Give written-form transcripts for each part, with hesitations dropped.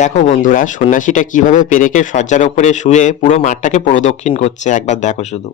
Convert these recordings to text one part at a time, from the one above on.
দেখো বন্ধুরা, সন্ন্যাসীটা কিভাবে পেরেকের শয্যার ওপরে শুয়ে পুরো মাঠটাকে প্রদক্ষিণ করছে, একবার দেখো শুধু।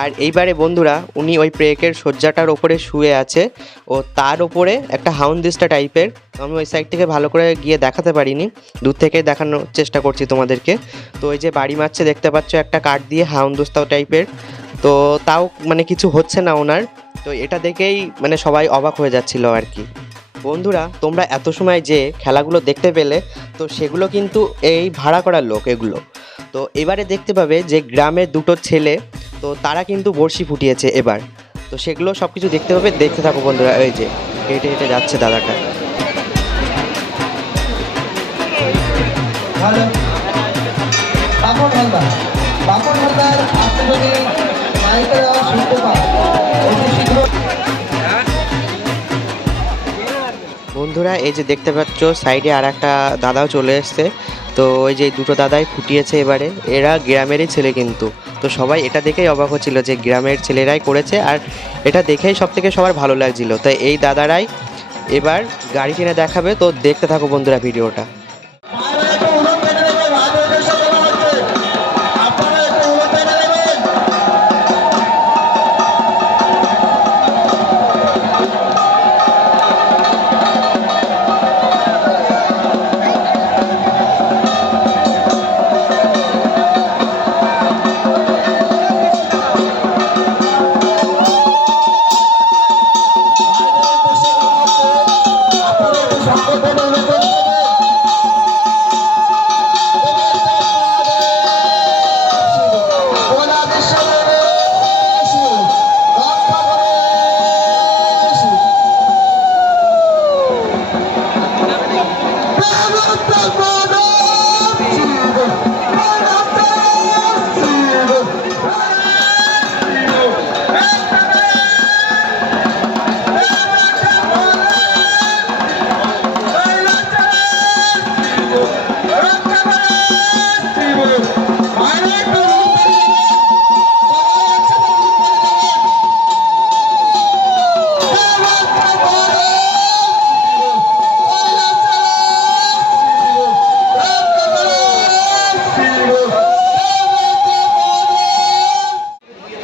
আর এইবারে বন্ধুরা উনি ওই পেরেকের শয্যাটার ওপরে শুয়ে আছে, ও তার ওপরে একটা হাউন্দিস্তা টাইপের, আমি ওই সাইড থেকে ভালো করে গিয়ে দেখাতে পারিনি, দূর থেকে দেখানোর চেষ্টা করছি তোমাদেরকে। তো ওই যে বাড়ি মারছে দেখতে পাচ্ছ একটা কাঠ দিয়ে, হাউন্দিস্তা টাইপের, তো তাও মানে কিছু হচ্ছে না ওনার। তো এটা দেখেই মানে সবাই অবাক হয়ে যাচ্ছিল আর কি। বন্ধুরা তোমরা এত সময় যে খেলাগুলো দেখতে পেলে, তো সেগুলো কিন্তু এই ভাড়া করার লোক এগুলো। তো এবারে দেখতে পাবে যে গ্রামের দুটো ছেলে, তো তারা কিন্তু বড়শি ফুটিয়েছে এবার। তো সেগুলো সব কিছু দেখতে পাবে, দেখতে থাকো বন্ধুরা। এই যে হেঁটে হেঁটে যাচ্ছে দাদাটা। ভালো বাপন হালদার আপনি যদি মাইকের আওয়াজ শুনতে পান অতি শীঘ্র। বন্ধুরা এই যে দেখতে পাচ্ছ সাইডে আর একটা দাদাও চলে এসছে। তো ওই যে দুটো দাদাই ফুটিয়েছে এবারে, এরা গ্রামেরই ছেলে কিন্তু। তো সবাই এটা দেখেই অবাক হচ্ছিল যে গ্রামের ছেলেরাই করেছে, আর এটা দেখেই সব থেকে সবার ভালো লাগছিল। তো এই দাদারাই এবার গাড়ি কিনে দেখাবে, তো দেখতে থাকো বন্ধুরা ভিডিওটা।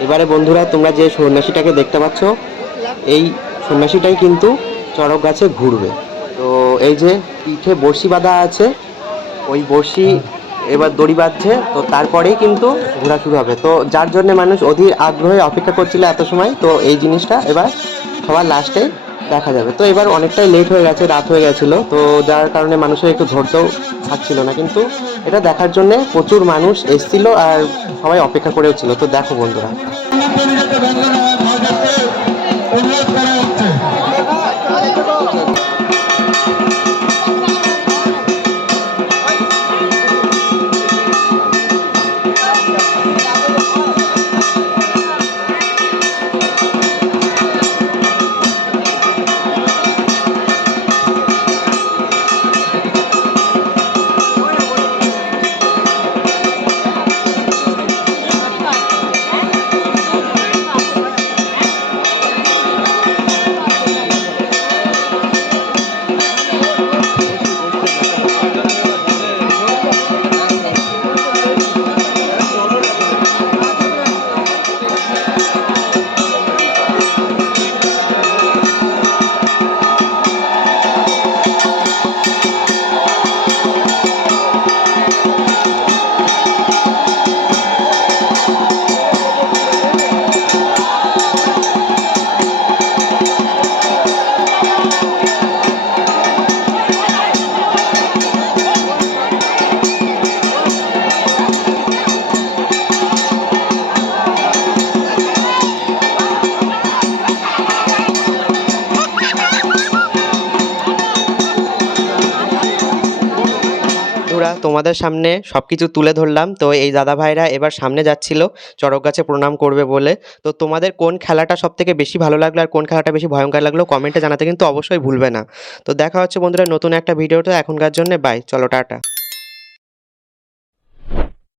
এবারে বন্ধুরা তোমরা যে সন্ন্যাসীটাকে দেখতে পাচ্ছ, এই সন্ন্যাসীটাই কিন্তু চড়ক গাছে ঘুরবে। তো এই যে পিঠে বড়শি বাঁধা আছে, ওই বড়শি এবার দড়ি বাঁধছে, তো তারপরেই কিন্তু ঘোরা শুরু হবে। তো যার জন্য মানুষ অধীর আগ্রহে অপেক্ষা করছিল এত সময়, তো এই জিনিসটা এবার সবার লাস্টে দেখা যাবে। তো এবার অনেকটাই লেট হয়ে গেছে, রাত হয়ে গেছিলো, তো যার কারণে মানুষের একটু ধৈর্যও থাকছিল না, কিন্তু এটা দেখার জন্যে প্রচুর মানুষ এসেছিল আর সবাই অপেক্ষা করেও ছিল। তো দেখো বন্ধুরা। তোমাদের সামনে সব কিছু তুলে ধরলাম। তো এই দাদা ভাইরা এবার সামনে যাচ্ছিল চড়ক গাছে প্রণাম করবে বলে। তো তোমাদের কোন খেলাটা সব থেকে বেশি ভালো লাগলো আর কোন খেলাটা বেশি ভয়ঙ্কর লাগলো কমেন্টে জানাতে কিন্তু অবশ্যই ভুলবে না। তো দেখা হচ্ছে বন্ধুরা নতুন একটা ভিডিওতে, এখনকার জন্য বাই, চলো টাটা।